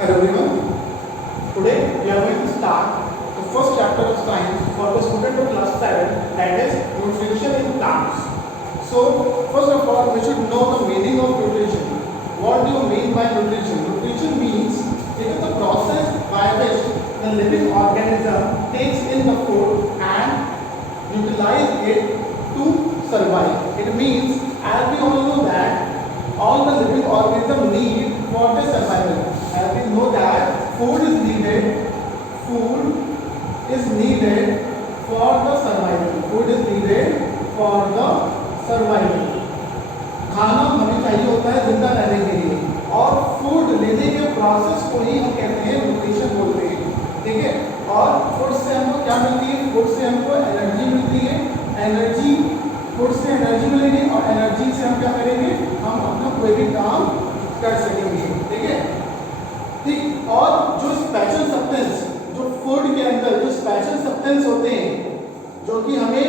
Hello everyone. Today we are going to start the first chapter of science for the student of class 7, that is nutrition in plants. So first of all we should know the meaning of nutrition. What do you mean by nutrition? Nutrition means it is the process by which the living organism takes in the food and utilize it to survive. It means, as we all know that all the living organisms need for their survival. As we know that food is needed for the survival. Food is needed for the survival. खाना हमें चाहिए होता है जिंदा रहने के लिए, और फूड लेने के प्रोसेस को ही हम कहते हैं न्यूट्रिशन बोलते हैं, ठीक है। और फूड से हमको क्या मिलती है? फूड से हमको एनर्जी मिलती है। एनर्जी, फूड से एनर्जी मिलेगी और एनर्जी से हम क्या करेंगे? हम अपना कोई भी काम कर सकेंगे, ठीक है। ठीक, और जो स्पेशल सब्सटेंस, जो फूड के अंदर जो स्पेशल सब्सटेंस होते हैं जो कि हमें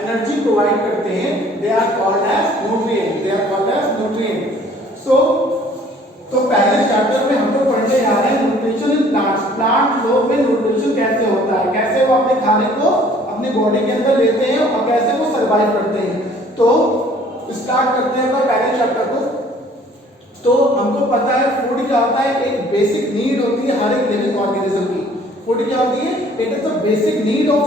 एनर्जी प्रोवाइड करते हैं, they are called as nutrient. They are called as nutrient. So तो पहले चैप्टर में हम लोग पढ़ने जा रहे हैं न्यूट्रिशन इन प्लांट्स। प्लांट लोग में न्यूट्रिशन कैसे होता है, कैसे वो अपने खाने को अपनी बॉडी के अंदर लेते हैं और कैसे वो सर्वाइव करते हैं। तो स्टार्ट करते हैं पहले चैप्टर को। तो हमको पता है फूड क्या होता है, एक बेसिक नीड होती है हर एक लिविंग ऑर्गेनिज्म की। फूड क्या होती है? It is the basic need of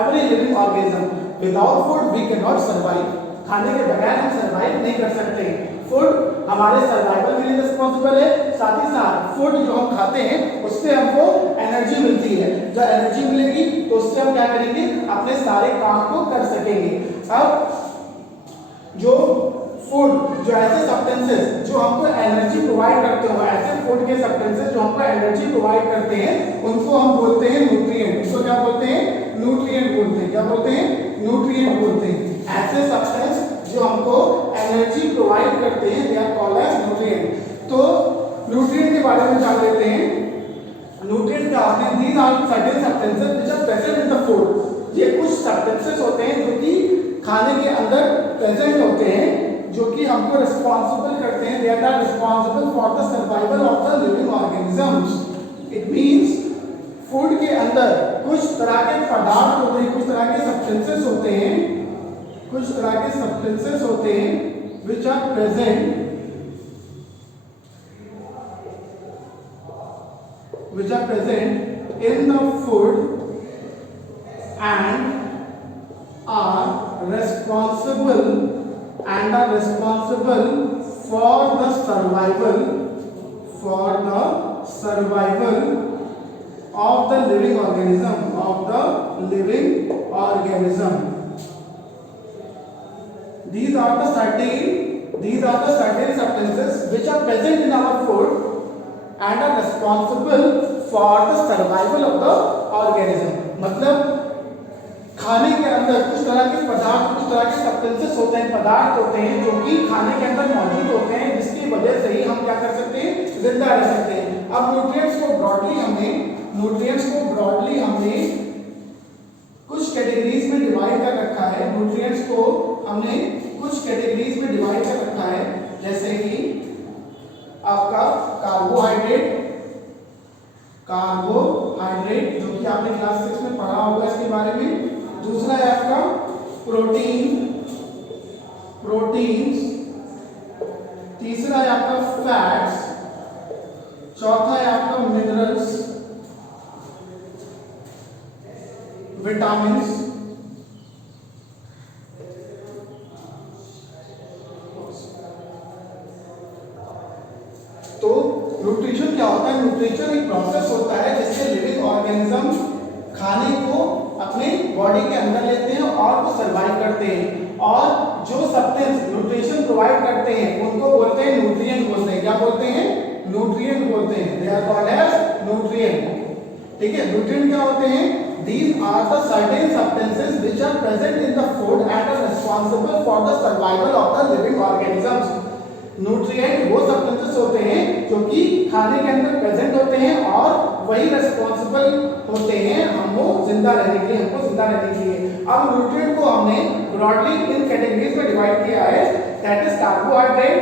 every living organism. Without food we can not survive. खाने के बगैर हम सर्वाइव नहीं कर सकते। फूड हमारे सर्वाइवल के लिए रिस्पॉन्सिबल है। साथ ही साथ फूड जो हम खाते हैं उससे हमको एनर्जी मिलती है। जब एनर्जी मिलेगी तो उससे हम क्या करेंगे? अपने सारे काम को कर सकेंगे। अब जो फूड, जो ऐसे सब्सटेंसेस जो हमको एनर्जी प्रोवाइड करते हो, ऐसे फूड के सब्सटेंसेस जो हमको एनर्जी प्रोवाइड करते हैं, उनको हम बोलते हैं न्यूट्रिएंट। उसको क्या बोलते हैं? न्यूट्रिएंट बोलते हैं। क्या बोलते हैं? न्यूट्रिएंट बोलते हैं। ऐसे सब्सटेंस जो हमको एनर्जी प्रोवाइड करते हैं, they are called as nutrient. तो न्यूट्रिएंट के बारे में जान लेते हैं। न्यूट्रिएंट क्या होते हैं? These are certain substances which are present in the food. ये कुछ सब्सटेंसेस होते हैं जो कि खाने के अंदर प्रेजेंट होते हैं, जो कि हमको रिस्पॉन्सिबल करते हैं। They are responsible for the survival of the living organisms. It means food के अंदर कुछ तरह के पदार्थ होते हैं, कुछ तरह के सब्सटेंसेस होते हैं, कुछ तरह के सब्सटेंसेस होते हैं which are present in the food and are responsible for the survival of the living organism. These are the certain substances which are present in our food and are responsible for the survival of the organism. मतलब खाने के अंदर कुछ तरह के पदार्थ, कुछ तरह के सब्सटेंसेस होते हैं, पदार्थ होते हैं जो कि खाने के अंदर मौजूद होते हैं, जिसकी वजह से ही हम क्या कर सकते हैं? जिंदा रह सकते हैं। अब न्यूट्रिएंट्स को ब्रॉडली हमने कुछ कैटेगरीज में डिवाइड कर रखा है। न्यूट्रिएंट्स को हमने कुछ कैटेगरीज में डिवाइड कर रखा है, जैसे कि आपका कार्बोहाइड्रेट, जो कि आपने क्लास 6 में पढ़ा होगा इसके बारे में। दूसरा है आपका प्रोटीन्स। तीसरा है आपका फैट्स। चौथा है आपका मिनरल्स, विटामिन्स। तो न्यूट्रिशन क्या होता है? न्यूट्रिशन एक प्रोसेस होता है जिससे लिविंग ऑर्गेनिज्म खाने को अपने बॉडी के अंदर लेते हैं और वो सर्वाइव करते हैं। और जो सब्सटेंस न्यूट्रिशन प्रोवाइड करते हैं उनको बोलते हैं न्यूट्रिएंट बोलते हैं। क्या बोलते हैं? न्यूट्रिएंट बोलते हैं। They are called as nutrient, ठीक है। न्यूट्रिएंट क्या होते हैं? These are the certain substances which are present in the food and are responsible for the survival of the living organisms. Nutrient वो सब्सटेंसेस होते हैं जो कि खाने के अंदर प्रेजेंट होते हैं और वही रिस्पॉन्सिबल होते हैं हमको जिंदा रहने के लिए। अब न्यूट्रिएंट को हमने ब्रॉडली इन कैटेगरीज में डिवाइड किया है, that is carbohydrate,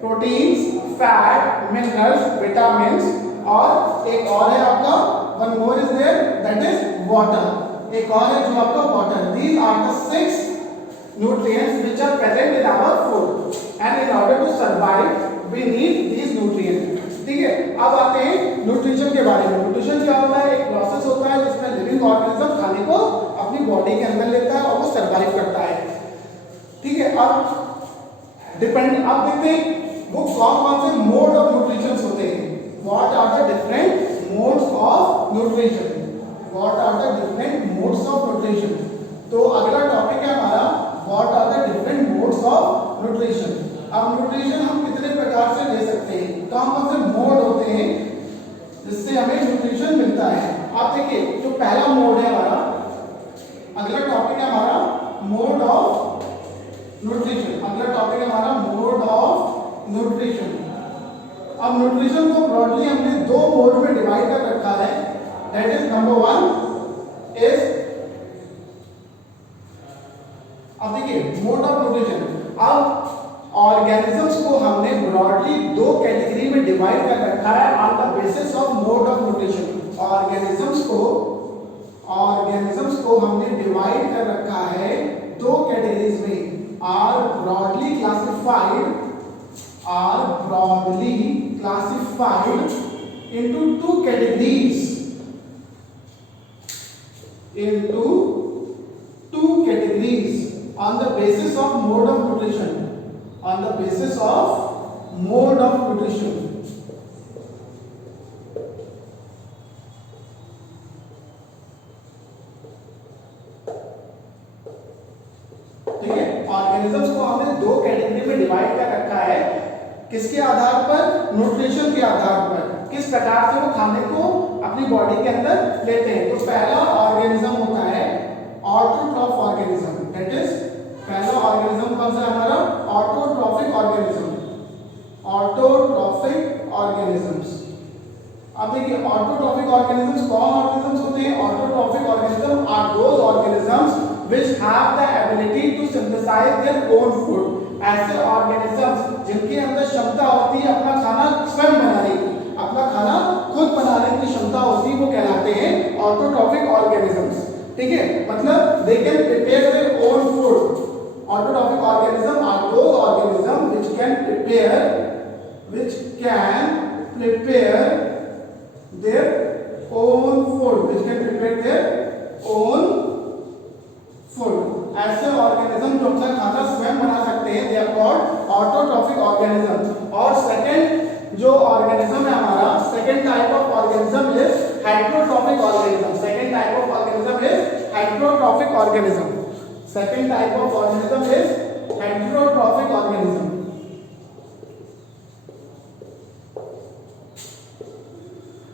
proteins, fat, minerals, vitamins और एक और है आपका one more is there that is water. एक और है जो आपका water. These are the 6 nutrients which are present in our food and in order to survive we need these nutrients। ठीक है, अब आते हैं न्यूट्रिशन के बारे में। न्यूट्रिशन क्या होता है? एक प्रोसेस होता है जिसमें लिविंग ऑर्गेनिज्म खाने को अपनी बॉडी के अंदर लेता है और वो सरवाइव करता है। ठीक है, अब डिपेंड आप देखते हैं वो कौन कौन से मोड ऑफ न्यूट्रिशन होते हैं। What are the different modes of nutrition? What are the different modes of nutrition? तो अगला टॉपिक है हमारा what are the different modes of nutrition. अब न्यूट्रिशन हम कितने प्रकार से ले सकते हैं, कौन कौन से मोड होते हैं जिससे हमें न्यूट्रिशन मिलता है? आप देखिए जो पहला मोड है हमारा, अगला टॉपिक है हमारा मोड ऑफ न्यूट्रिशन। अगला टॉपिक है हमारा मोड ऑफ न्यूट्रिशन। अब न्यूट्रिशन को ब्रॉडली हमने दो मोड में डिवाइड कर रखा है। दैट इज नंबर 1 इज, अब देखिए मोड ऑफ न्यूट्रिशन। अब ऑर्गेनिजम्स को हमने ब्रॉडली दो कैटेगरी में डिवाइड कर रखा है on the basis of mode of nutrition. Organisms को हमने डिवाइड कर रखा है दो कैटेगरीज में। Are broadly classified into two categories on the basis of mode of nutrition। On the basis of mode of nutrition। ठीक है, ऑर्गेनिजम्स को हमने दो कैटेगरी में डिवाइड कर रखा है। किसके आधार पर? न्यूट्रिशन के आधार पर, किस प्रकार से वो खाने को अपनी बॉडी के अंदर लेते हैं। तो पहला ऑर्गेनिज्म होता है ऑटोट्रॉफ ऑर्गेनिज्म। दैट इज पहला ऑर्गेनिज्म कौन सा हमारा? Autotrophic organism. Autotrophic organisms. अब देखिए ऑटोट्रॉफिक ऑर्गेनिजम्स कौन ऑर्गेनिजम्स होते हैं? Autotrophic organism are those organisms which have the ability to synthesize their own food। ऐसे ऑर्गेनिजम्स जिनके अंदर क्षमता होती है अपना खाना स्वयं बनाने की, अपना खाना खुद बनाने की क्षमता होती है, वो कहलाते हैं ऑटोट्रॉफिक ऑर्गेनिजम्स। ठीक है, मतलब they can prepare their own food. Autotrophic organism are those organism which can prepare their own food। ऐसे ऑर्गेनिज्म जो अपना खाना स्वयं बना सकते हैं, they are called autotrophic organism. और सेकंड जो ऑर्गेनिज्म है हमारा, second type of organism is heterotrophic organism. Second type of organism is heterotrophic organism. Second type of organism is heterotrophic organism.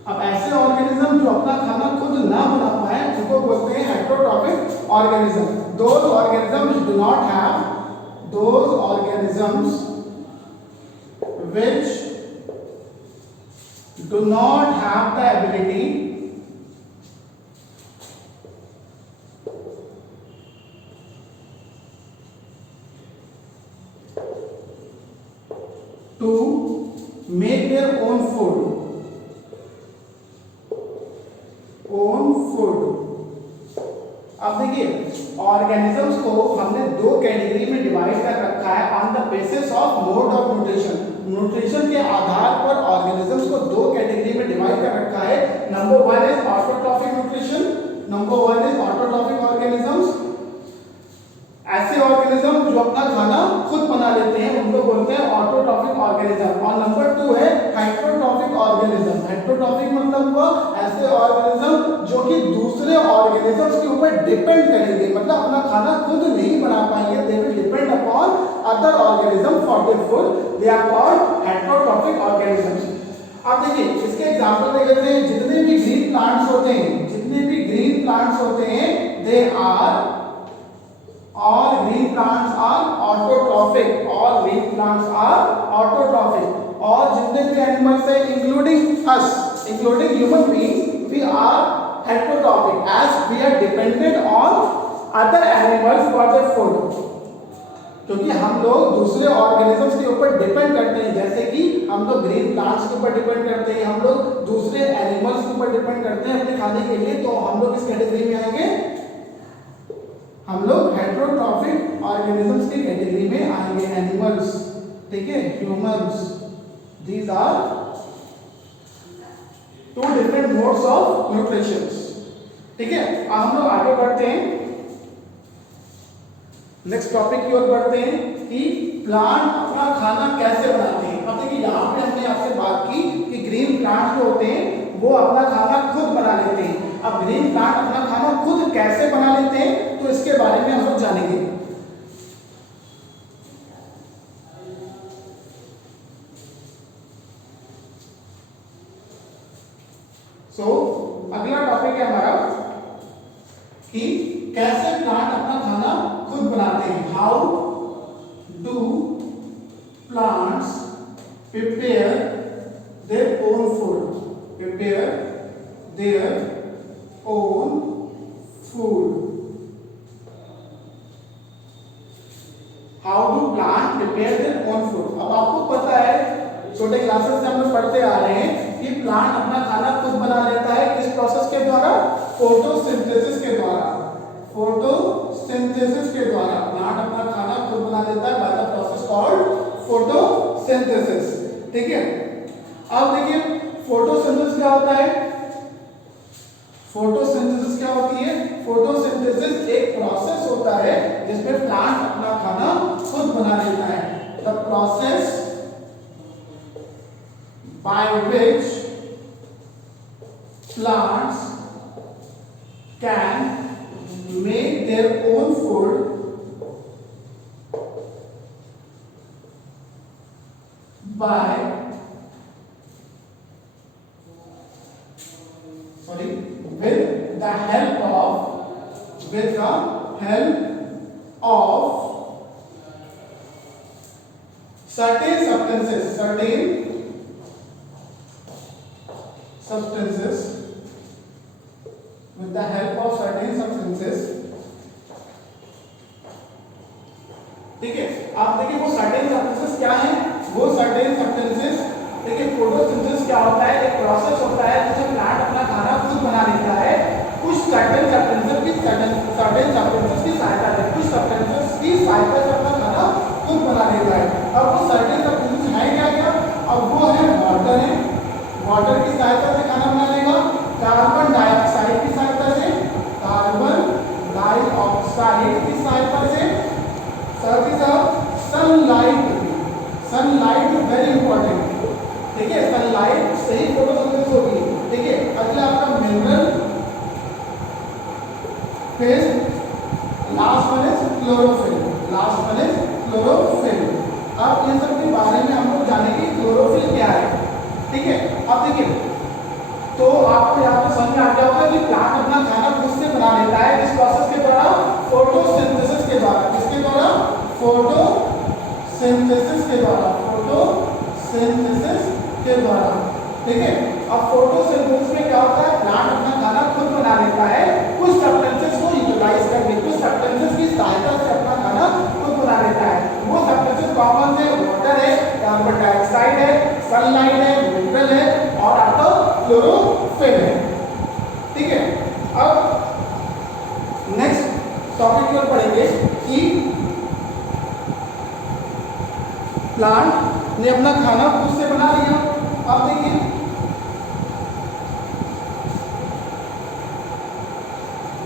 अब ऐसे ऑर्गेनिज्म जो अपना खाना खुद ना बना पाए उनको बोलते हैं heterotrophic organism. Those organisms which do not have the ability to make their own food। अब देखिए ऑर्गेनिजम्स को हमने दो कैटेगरी में डिवाइड कर रखा है on the basis of mode of nutrition. Nutrition के आधार पर ऑर्गेनिजम्स को दो कैटेगरी में डिवाइड कर रखा है। Number 1 is autotrophic nutrition. Number 1 is autotrophic organisms. ऐसे ऑर्गेनिज्म जो अपना खाना खुद बना लेते हैं उनको बोलते हैं ऑटोट्रॉफिक ऑर्गेनिज्म। और नंबर 2 है हेटेरोट्रॉफिक ऑर्गेनिज्म। हेटेरोट्रॉफिक मतलब हुआ ऐसे ऑर्गेनिज्म जो कि दूसरे ऑर्गेनिजम्स के ऊपर डिपेंड करेंगे, मतलब अपना खाना खुद नहीं बना पाएंगे, they will depend upon other organism for their food. They are called heterotrophic organisms. अब देखिए इसके एग्जांपल देख लेते हैं। जितने भी ग्रीन प्लांट्स होते हैं they are all green plants are autotrophic। all green plants are autotrophic। और जितने भी एनिमल्स हैं including human beings, we are heterotrophic as we are dependent on other animals for their food। क्योंकि हम लोग दूसरे ऑर्गेनिजम्स के ऊपर डिपेंड करते हैं, जैसे कि हम लोग ग्रीन प्लांट्स के ऊपर डिपेंड करते हैं, हम लोग दूसरे एनिमल्स के ऊपर डिपेंड करते हैं अपने खाने के लिए, तो हम लोग इस कैटेगरी में आएंगे, हम लोग हेटेरोट्रॉफिक ऑर्गेनिजम्स की कैटेगरी में आएंगे, एनिमल्स, ठीक है, humans, these are two different modes of nutrition, ठीक है। अब हम लोग आगे बढ़ते हैं, नेक्स्ट टॉपिक की ओर बढ़ते हैं कि प्लांट अपना खाना कैसे बनाते हैं। अब देखिए यहाँ पे हमने आपसे बात की कि ग्रीन प्लांट जो होते हैं वो अपना खाना खुद बना लेते हैं। अब ग्रीन प्लांट अपना खाना खुद कैसे बना लेते हैं तो इसके बारे में हम लोग जानेंगे। अगला टॉपिक है हमारा कि कैसे प्लांट अपना खाना खुद बनाते हैं। How do plants prepare their own food, prepare their own food. How do plant prepare their own food. अब आपको पता है छोटे क्लासेस से हम लोग पढ़ते आ रहे हैं कि प्लांट अपना खाना खुद बना लेता है, किस प्रोसेस के द्वारा, फोटोसिंथेसिस के द्वारा, फोटोसिंथेसिस के द्वारा प्लांट अपना खाना खुद बना लेता है by the process called photosynthesis, ठीक है। अब देखिए फोटोसिंथेसिस क्या होता है, फोटोसिंथेसिस क्या होती है, फोटोसिंथेसिस एक प्रोसेस होता है जिसमें प्लांट अपना खाना खुद बना लेता है। The process by which plants can make their own food by with the help of certain substances, with the help of certain substances, ठीक है। आप देखिए वो सर्टेन सब्सटेंसेस क्या हैं, वो सर्टेन सब्सटेंसेस, देखिए फोटोसिंथेसिस क्या होता है, एक प्रोसेस होता है जिसमें प्लांट अपना खाना खुद बना लेता है कुछ सर्टेन सब्सटेंसेस की सहायता से, कुछ सब्सटेंसेस की सहायता से अपना खाना खुद बना लेता है। अब वो सर्टेन सब्सटेंसेस है क्या, अब वो है वाटर है, वाटर की सहायता से खाना बना लेगा, कार्बन डाइऑक्साइड की सहायता से, कार्बन डाइऑक्साइड की सहायता से, साथ ही साथ सनलाइट वेरी इंपॉर्टेंट, ठीक है, सनलाइट से ही फोटोसिंथेसिस होगी, ठीक है। अगला आपका mineral phase, last one is chlorophyll, अब इन सब के बारे में हम लोग जानेंगे क्लोरोफिल क्या है, ठीक है। अब देखिए तो आपको यहाँ पे समझ में आ गया होगा कि प्लांट अपना खाना खुद से बना लेता है इस प्रोसेस के द्वारा, फोटोसिंथेसिस के द्वारा, किसके द्वारा, फोटोसिंथेसिस के द्वारा, फोटोसिंथेसिस के द्वारा, ठीक है। अब फोटोसिंथेसिस में क्या होता है, प्लांट अपना खाना खुद बना लेता है कुछ सब्सटेंसेस को यूटिलाइज करके, कुछ सब्सटेंसेस की सहायता से अपना खाना खुद बना लेता है। वो सब्सटेंसेस कौन से, वाटर है, कार्बन डाइऑक्साइड है, सनलाइट है, मिनरल है और आपका क्लोरोफिल है, ठीक है। अब नेक्स्ट टॉपिक की ओर पढ़ेंगे कि प्लांट ने अपना खाना खुद से बना लिया। अब देखिए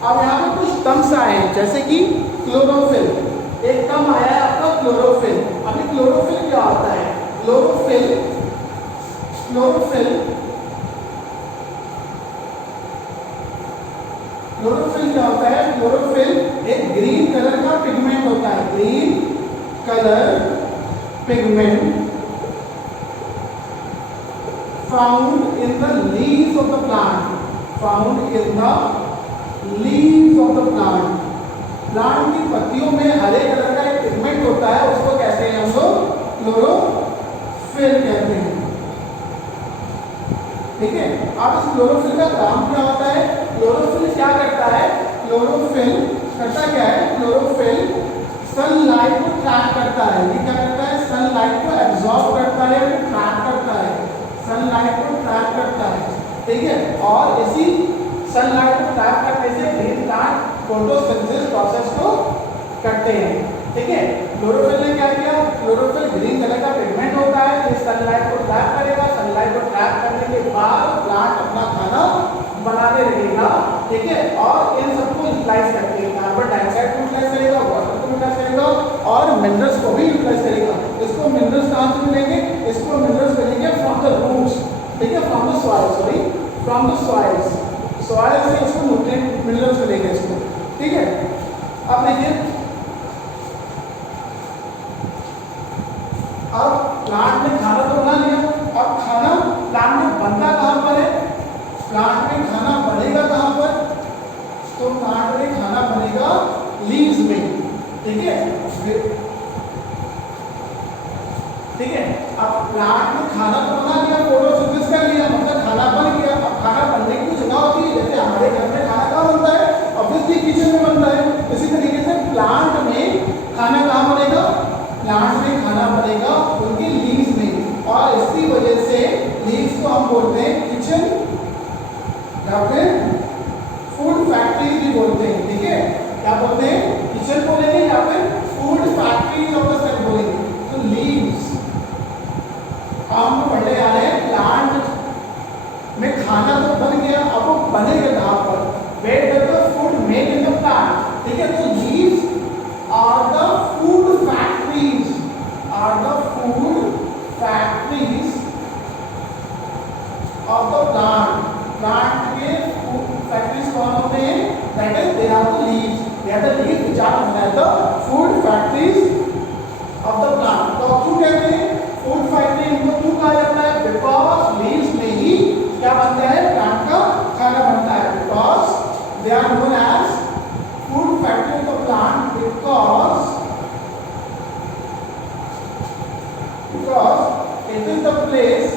अब यहाँ पे कुछ टर्म्स आए हैं जैसे कि क्लोरोफिल, एक टर्म आया है आपका क्लोरोफिल। अभी क्लोरोफिल क्या होता है, क्लोरोफिल क्या होता है, क्लोरोफिल एक ग्रीन कलर का पिगमेंट होता है, green colour pigment found in the leaves of the plant, plant की पत्तियों में हरे कलर का एक पिगमेंट होता है, उसको कहते हैं हम लोग क्लोरोफिल कहते हैं, ठीक है। अब इस क्लोरोफिल का काम क्या होता है, क्लोरोफिल क्या करता है, क्लोरोफिल करता क्या है, क्लोरोफिल सनलाइट को ट्रैप करता है। ये क्या करता है? सनलाइट को एब्जॉर्ब करता है, ट्रैप करता है, सनलाइट को ट्रैप करता है, ठीक है। और इसी सनलाइट को ट्रैप करने से ग्रीन प्लांट फोटोसिंथेसिस प्रोसेस को करते हैं, ठीक है। क्लोरोफिल ने क्या किया? क्लोरोफिल ग्रीन कलर का पिगमेंट होता है, ये सनलाइट को ट्रैप करेगा, सनलाइट को ट्रैप करने के बाद प्लांट अपना खाना बनाने लगेगा, ठीक है। और इन सबको यूटिलाइज करके कार्बन डाइऑक्साइड को यूटिलाइज करेगा, वाटर को यूटिलाइज करेगा और मिनरल्स को भी यूटिलाइज करेगा। इसको मिनरल्स कहाँ से मिलेंगे? इसको मिनरल्स मिलेंगे फ्रॉम द रूट्स, ठीक है, from the soil, sorry from the soils, soil से इसको न्यूट्रिएंट मिनरल्स मिलेंगे इसको, ठीक है। अब देखिए, अब प्लांट ने खाना तो बना लिया, अब खाना प्लांट में बनता कहाँ पर है? प्लांट में खाना बनेगा कहाँ पर? तो प्लांट में खाना बनेगा लीव्स में, ठीक है, ठीक है। अब प्लांट ने खाना तो बना लिया, फोटोसिंथेसिस कर लिया, मतलब खाना बन गया। अब खाना बनने की जगह होती है, जैसे हमारे घर में खाना कहाँ बनता है? ऑब्वियसली किचन में बनता है। इसी तरीके से प्लांट में खाना कहाँ बनेगा? प्लांट में खाना बनेगा उनकी लीव्स में, और इसकी वजह से लीव्स को हम बोलते हैं किचन या फिर फूड फैक्ट्री भी बोलते हैं, ठीक है। क्या बोलते हैं? किचन बोलेंगे या फिर food factory of the cell बोलेंगे। तो लीव्स हम पढ़ने आ रहे हैं, प्लांट में खाना तो बन गया, अब वो बनेगा कहाँ पर? Where does the food make in the plant, ठीक है। तो leaves are the food factories, are the food factories of the plant. Plant के food factories कौन होते हैं? That is, they are the leaves. They are the leaves which are under the food factories of the plant. तो क्यों कहते हैं food factory? इनको क्यों कहा जाता है? Because leaves में ही क्या बनता है? प्लांट का खाना बनता है। Because they are known as food factory of the plant because it is the place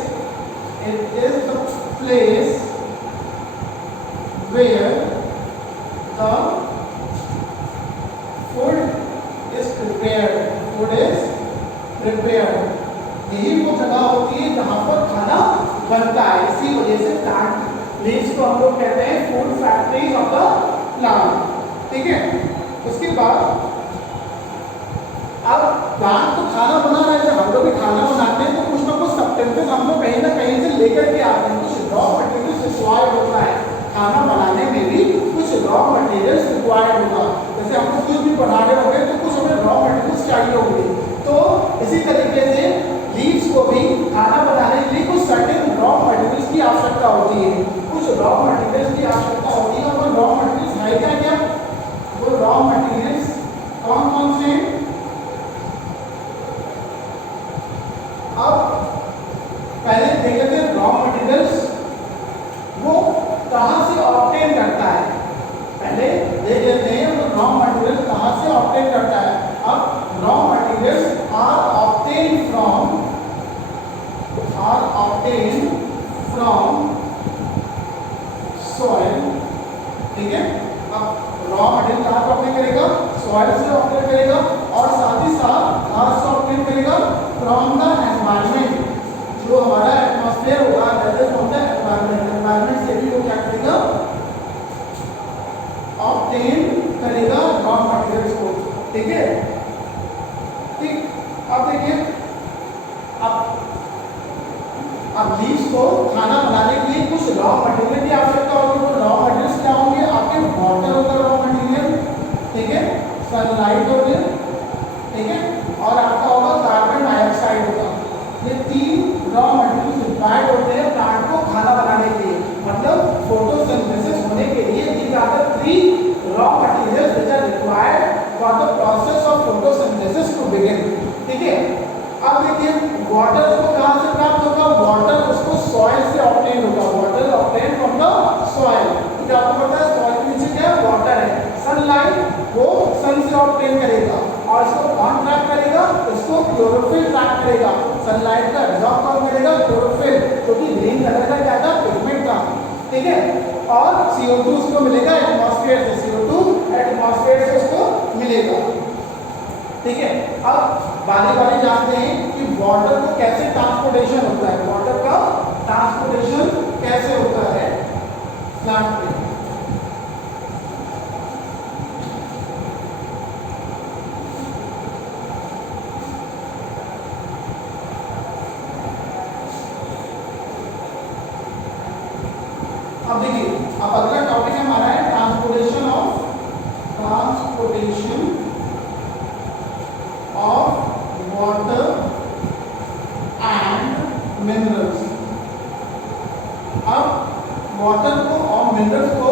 where the food is prepared, यही वो जगह होती है जहाँ पर खाना बनता है। इसी वजह से प्लांट लीव्स को हम लोग कहते हैं food factories of the plant, ठीक है। उसके बाद अब प्लांट तो खाना बना रहा है, जब हम लोग भी खाना बनाते हैं तो कुछ ना कुछ सब्सटेंसेस हम लोग कहीं ना कहीं से लेकर के आते हैं, कुछ रॉ मटेरियल्स रिक्वायर्ड होता है। खाना बनाने में भी कुछ रॉ मटेरियल्स रिक्वायर्ड होगा। जैसे हम लोग कुछ भी बना रहे होंगे तो कुछ हमें रॉ मटेरियल्स चाहिए होंगे। तो इसी तरीके से लीव्स को भी खाना बनाने के लिए कुछ सर्टेन रॉ मटेरियल्स की आवश्यकता होती है, कुछ रॉ मटेरियल्स की आवश्यकता होती है। और रॉ मटेरियल्स है क्या क्या? वो रॉ मटेरियल्स कौन कौन से हैं? अब पहले देख लेते हैं रॉ मटेरियल्स वो कहाँ से ऑब्टेन करता है। पहले देख लेते हैं वो रॉ मटेरियल कहाँ से ऑब्टेन करता है। अब raw materials are obtain from soil, ठीक है। अब रॉ मटेरियल कहाँ से ऑब्टेन करेगा? सॉइल से ऑब्टेन करेगा, और साथ ही साथ कहाँ से ऑब्टेन करेगा? फ्रॉम द एनवायरनमेंट, जो हमारा एटमॉस्फेयर होगा, that is from the environment. Environment से भी वो क्या करेगा? ऑब्टेन करेगा रॉ मटेरियल्स को, ठीक है, ठीक। अब देखिए, अब लीव्स को खाना बनाने के लिए कुछ रॉ मटेरियल की आवश्यकता होगी। वो रॉ मटेरियल्स क्या होंगे? आपके वाटर होगा रॉ मटेरियल, ठीक है, सनलाइट होगी, ठीक है, और आपका होगा कार्बन डाइऑक्साइड होगा। ये तीन रॉ मटेरियल्स रिक्वायर्ड होते हैं प्लांट को खाना बनाने के लिए, मतलब फोटोसिंथेसिस होने के लिए। These are the three raw materials which are required for the process of photosynthesis to begin, ठीक है। अब देखिए, वाटर को कहाँ से प्राप्त होगा? वाटर उसको सॉइल से ऑब्टेन होगा। Water obtain from the soil, तो आपको पता है सॉइल के नीचे क्या है? वाटर है। सनलाइट वो सन से ऑब्टेन करेगा, और इसको कौन ट्रैप करेगा? इसको क्लोरोफिल ट्रैप करेगा। सनलाइट का एब्जॉर्ब कौन करेगा? क्लोरोफिल, जो कि ग्रीन कलर का क्या था? पिगमेंट था, ठीक है। और CO2 उसको मिलेगा एटमॉस्फेयर से, CO2 एटमॉस्फेयर से उसको मिलेगा। ठीक है, अब बारी बारी जानते हैं कि वाटर को कैसे ट्रांसपोर्टेशन होता है, वाटर का ट्रांसपोर्टेशन कैसे होता है प्लांट में। अब देखिए, अब अगला टॉपिक हमारा है transportation of water and minerals. अब वाटर को और मिनरल्स को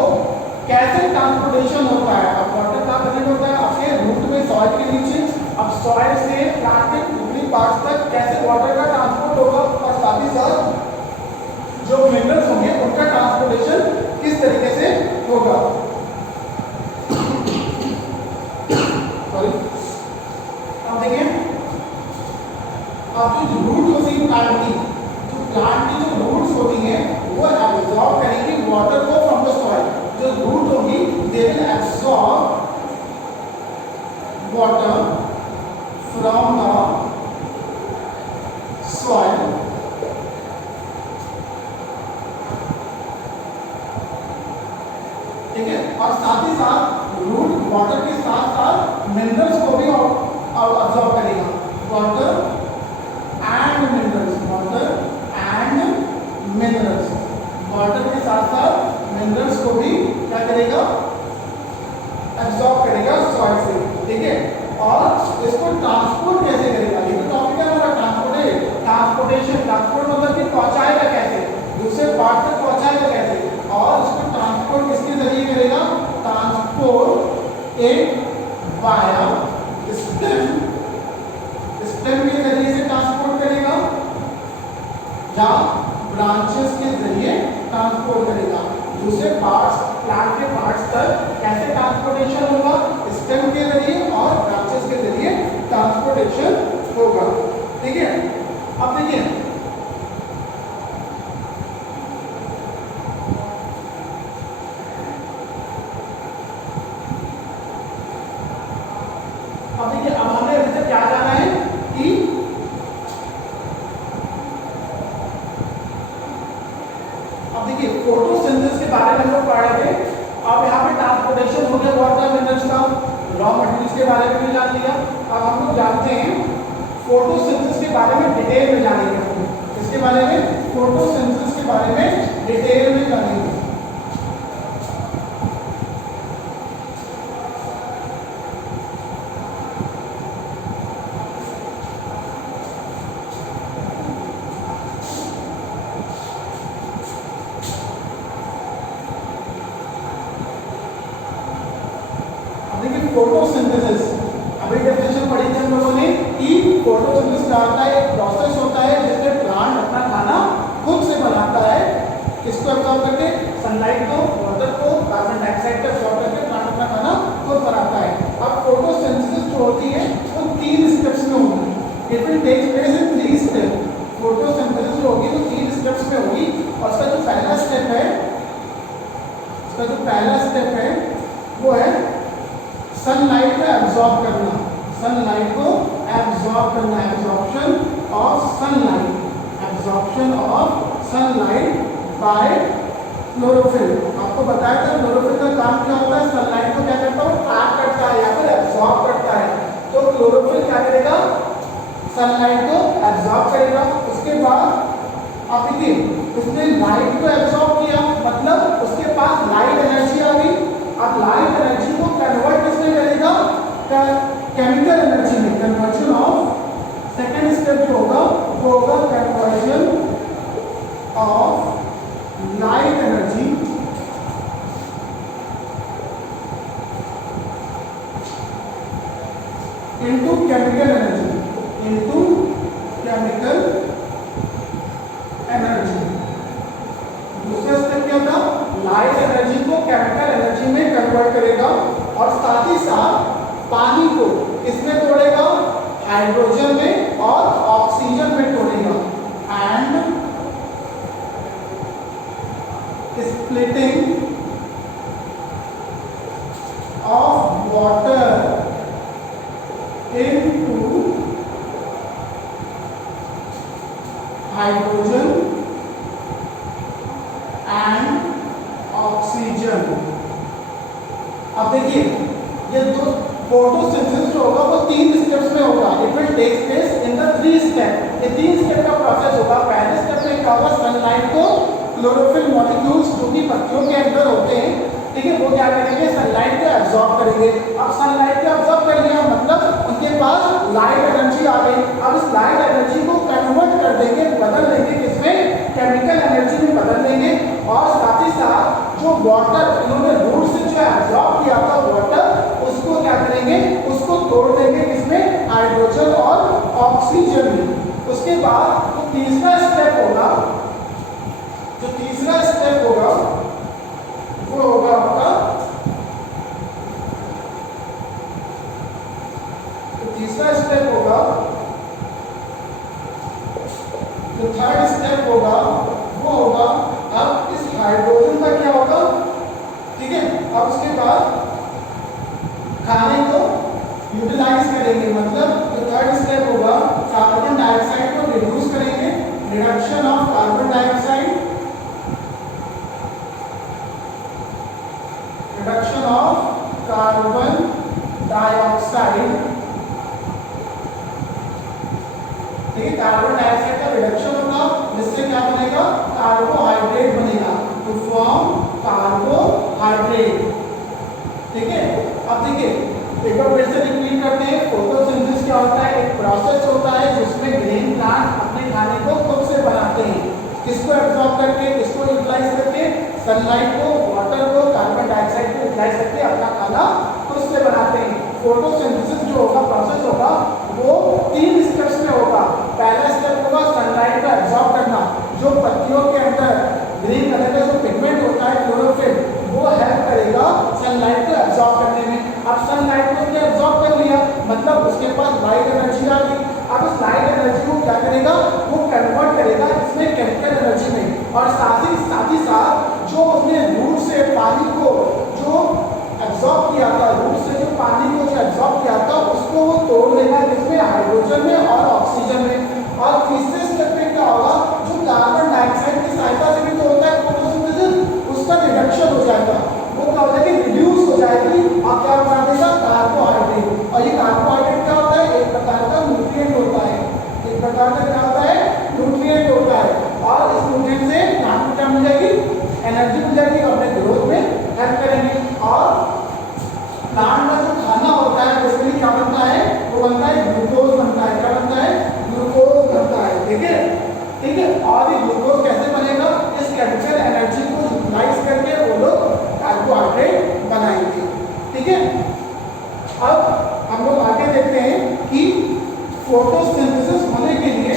कैसे ट्रांसपोर्टेशन होता है। अब वाटर का कनेक्ट होता है आपके रूट में, सॉइल के नीचे। अब सॉइल से प्लांट के ऊपरी पार्ट्स तक कैसे वाटर का ट्रांसपोर्ट होगा, और साथ ही साथ जो मिनरल्स होंगे उनका ट्रांसपोर्टेशन किस तरीके से होगा। सॉरी, अब देखिए, अब जो रूट होती है प्लांट की जो रूट्स होती हैं वो एब्जॉर्ब करेंगी वाटर को फ्रॉम द सॉइल। जो रूट होगी they will absorb water from the soil ठीक है, और साथ ही साथ रूट वाटर के साथ साथ मिनरल्स को भी अब्सॉर्ब करेगा। Water and minerals, water and minerals, water के साथ साथ मिनरल्स को भी क्या करेगा, अब्सॉर्ब करेगा सॉइल से। ठीक है, और इसको ट्रांसपोर्ट कैसे करेगा, ये तो टॉपिक है हमारा ट्रांसपोर्टेशन। ट्रांसपोर्ट मतलब कि पहुंचाएगा कैसे, दूसरे पार्ट तक पहुंचाएगा कैसे, और इसको ट्रांसपोर्ट किसके जरिए करेगा, ट्रांसपोर्ट एक वाया स्टेम, स्टेम के जरिए से ट्रांसपोर्ट करेगा या ब्रांचेस के जरिए ट्रांसपोर्ट करेगा। दूसरे पार्ट्स, प्लांट के पार्ट्स तक कैसे ट्रांसपोर्टेशन होगा, स्टेम के जरिए और ब्रांचेस के जरिए ट्रांसपोर्टेशन होगा। ठीक है, अब देखिए, अब हमने अभी तक क्या जाना है कि अब देखिए फोटोसिंथेसिस के बारे में हम लोग पढ़ रहे थे। अब यहाँ पे ट्रांसपोर्टेशन हो गया वाटर मिनरल्स का, रॉ मटेरियल्स के बारे में भी जान लिया। अब हम लोग जानते हैं फोटोसिंथेसिस के बारे में डिटेल में जानेंगे। इसके बारे में फोटोसिंथेसिस के बारे में डिटेल में जानेंगे। फोटोसिंथेसिस, अभी डेफिनेशन पढ़ी थी हम लोगों ने कि फोटोसिंथेसिस का होता है एक प्रोसेस होता है जिसमें प्लांट अपना खाना खुद से बनाता है। किसको एब्जॉर्ब करके, सनलाइट को, वाटर को, कार्बन डाइऑक्साइड को एब्जॉर्ब करके प्लांट अपना खाना खुद बनाता है। अब फोटोसिंथेसिस जो होती है वो 3 स्टेप्स में होगी। It will take place in 3 step. Photosynthesis जो होगी वो 3 स्टेप्स में होगी। और उसका जो पहला स्टेप है वो है सनलाइट को एब्जॉर्ब करना, सनलाइट को एब्जॉर्ब करना, absorption of sunlight, absorption of sunlight bye chlorophyll. आपको बताया था क्लोरोफिल का काम क्या होता है, सनलाइट को क्या करता है, ट्रैप करता है या फिर एब्जॉर्ब करता है। तो क्लोरोफिल क्या करेगा, सनलाइट को एब्जॉर्ब करेगा। उसके बाद आप देखिए, उसने लाइट को एब्जॉर्ब किया, मतलब उसके पास लाइट एनर्जी आ गई। अब लाइट एनर्जी को कन्वर्ट किसमें करेगा, केमिकल एनर्जी में। कन्वर्जन ऑफ सेकेंड स्टेप जो होगा वो होगा conversion of light energy into chemical energy, into chemical energy. दूसरा स्टेप क्या था, लाइट एनर्जी को केमिकल एनर्जी में कन्वर्ट करेगा और साथ ही साथ पानी को किसमें तोड़ेगा, हाइड्रोजन में और ऑक्सीजन में तोड़ेगा। And splitting of water in अब देखिए ये दो फोटोसिंथेसिस जो होगा वो 3 स्टेप्स में होगा। It will take place in the 3 step. ये 3 स्टेप का प्रोसेस होगा। पहले स्टेप में क्या होगा, सनलाइट को क्लोरोफिल मॉलिक्यूल्स जो कि पत्तियों के अंदर होते हैं, ठीक है, वो क्या करेंगे, सनलाइट को एब्जॉर्ब करेंगे। अब सनलाइट को एब्जॉर्ब कर लिया मतलब उनके पास लाइट एनर्जी आ गई। अब इस लाइट एनर्जी को कन्वर्ट कर देंगे, बदल देंगे, किसमें, केमिकल एनर्जी में बदल देंगे। और साथ ही साथ जो वाटर इन्होंने रूट से जो एब्जॉर्ब किया था वाटर, उसको क्या करेंगे, उसको तोड़ देंगे, किसमें, हाइड्रोजन और ऑक्सीजन में। उसके बाद जो तीसरा स्टेप होगा, जो तीसरा स्टेप होगा वो होगा आपका, तो तीसरा स्टेप होगा, जो थर्ड स्टेप होगा वो होगा, अब इस हाइड्रोजन का क्या होगा, ठीक है, अब उसके बाद खाने को यूटिलाइज करेंगे। मतलब जो थर्ड स्टेप होगा, कार्बन डाइऑक्साइड को रिड्यूस करेंगे, reduction of carbon dioxide, reduction of carbon dioxide, ठीक है, कार्बन डाइऑक्साइड का रिडक्शन होगा, जिससे क्या बनेगा, कार्बोहाइड्रेट बनेगा, टू फॉर्म कार्बोहाइड्रेट, ठीक है। अब देखिए एक बार फिर से रिपीट करते हैं, फोटोसिंथेसिस क्या होता है, एक प्रोसेस होता है जिसमें ग्रीन प्लांट अपने खाने को खुद से बनाते हैं। किसको एब्जॉर्ब करके, किसको यूटिलाइज करके, सनलाइट को, वाटर को, कार्बन डाइऑक्साइड को यूटिलाइज करके अपना खाना खुद से बनाते हैं। फोटोसिंथेसिस जो होगा, प्रोसेस होगा, वो 3 स्टेप्स में होगा। पहला स्टेप होगा सनलाइट को एब्जॉर्ब करना, जो पत्तियों के अंदर ग्रीन कलर का जो पिगमेंट होता है क्लोरोफिल, वो हेल्प करेगा सनलाइट को एब्जॉर्ब करने में। अब सनलाइट को उसने एब्जॉर्ब कर लिया मतलब उसके पास लाइट एनर्जी आ गई। अब इस लाइट एनर्जी को क्या करेगा, वो कन्वर्ट करेगा इसमें केमिकल एनर्जी में। और साथ ही साथ जो उसने रूट से पानी को जो एब्जॉर्ब किया था, रूट से जो पानी को जो एब्जॉर्ब किया था, उसको वो तोड़ देगा, किसमें, हाइड्रोजन में और ऑक्सीजन में। और तीसरे स्टेप में क्या होगा, जो कार्बन डाइऑक्साइड की सहायता से भी तो होता है फोटोसिंथेसिस, उसका रिडक्शन हो जाएगा, वो क्या हो जाएगी, रिड्यूस हो जाएगी, और क्या बना देगा, कार्बोहाइड्रेट। और ये कार्बोहाइड्रेट क्या होता है, एक प्रकार का न्यूट्रिएंट होता है, एक प्रकार का क्या होता है, न्यूट्रिएंट होता है। और इस न्यूट्रिएंट से प्लांट को क्या मिल जाएगी, एनर्जी मिल जाएगी, और अपने ग्रोथ में हेल्प करेंगे। और प्लांट का जो खाना होता है बेसिकली क्या बनता है, वो बनता है ग्लूकोज बनता है। क्या बनता है, ग्लूकोज बनता है, ठीक है, ठीक है। और ये ग्लूकोज कैसे बनेगा, इस केमिकल एनर्जी को यूटिलाइज करके वो लोग कार्बोहाइड्रेट बनाएंगे, ठीक है। अब हम लोग आगे देखते हैं कि फोटोसिंथेसिस होने के लिए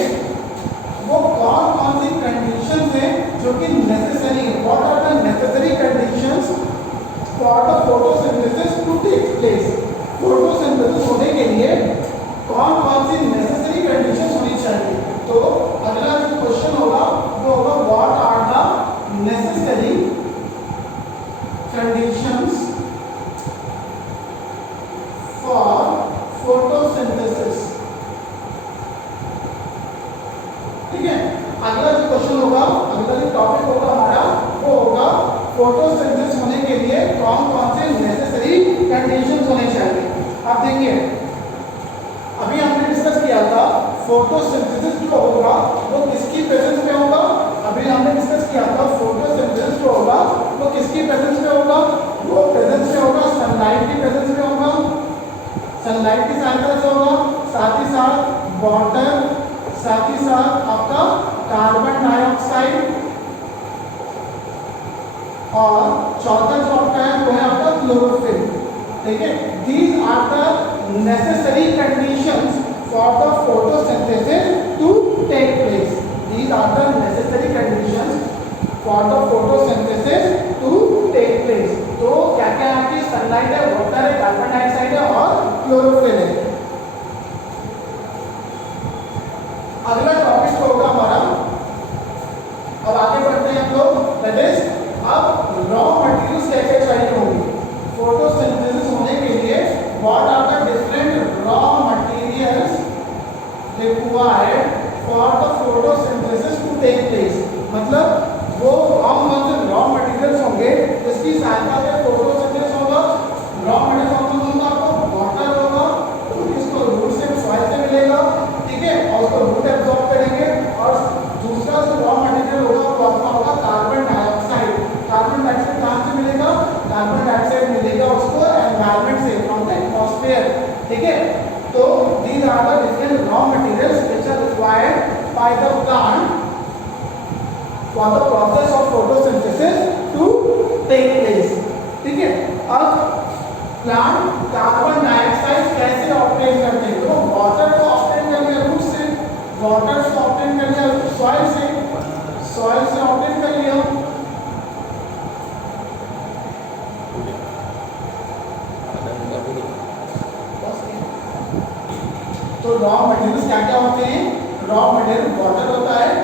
वो कौन कौन सी कंडीशंस हैं जो कि नेसेसरी है। What are the necessary conditions for the photosynthesis to take place. Photosynthesis होने के लिए कौन कौन सी नेसेसरी कंडीशंस होनी चाहिए। तो अगला जो क्वेश्चन होगा वो होगा, what are the necessary conditions for photosynthesis, ठीक है। अगला जो क्वेश्चन होगा, अगला जो टॉपिक होगा हमारा, वो होगा फोटोसिंथेसिस होने के लिए कौन कौन से नेसेसरी कंडीशंस होने चाहिए। आप देखिए अभी हमने डिस्कस किया था फोटोसिंथेसिस जो होगा वो किसकी प्रेजेंस में होगा। अभी हमने डिस्कस किया था फोटोसिंथेसिस जो होगा वो किसकी प्रेजेंस में होगा, वो प्रेजेंस में होगा सनलाइट की प्रेजेंस में होगा, सनलाइट की सहायता से होगा। साथ ही साथ वाटर, साथ ही साथ आपका कार्बन डाइऑक्साइड, और चौथा जो आपका है वो है आपका क्लोरोफिल, ठीक है। These are the necessary conditions for the photosynthesis to take place. These are the necessary conditions for the photosynthesis to take place. तो क्या क्या है कि सनलाइट है, वाटर है, कार्बन डाइऑक्साइड है और क्लोरोफिल है। अगला टॉपिक होगा हमारा, अब आगे बढ़ते हैं हम लोग, दैट इज अब रॉ मटेरियल्स क्या क्या चाहिए होंगे फोटोसिंथेसिस होने के लिए। What are the different raw materials required for the photosynthesis to take place. मतलब वो कौन कौन से रॉ मटेरियल्स होंगे जिसकी सहायता से फोटोसिंथेसिस होगा। The process of photosynthesis to take place. ठीक है, अब प्लांट कार्बन डाइऑक्साइड कैसे ऑब्टेन करते हैं? तो वाटर को ऑब्टेन कर लिया रूट से, वाटर से ऑब्टेन कर लिया सॉइल से, सॉइल से ऑब्टेन कर लिया। तो रॉ मटेरियल्स क्या क्या होते हैं? रॉ मटेरियल वाटर होता है,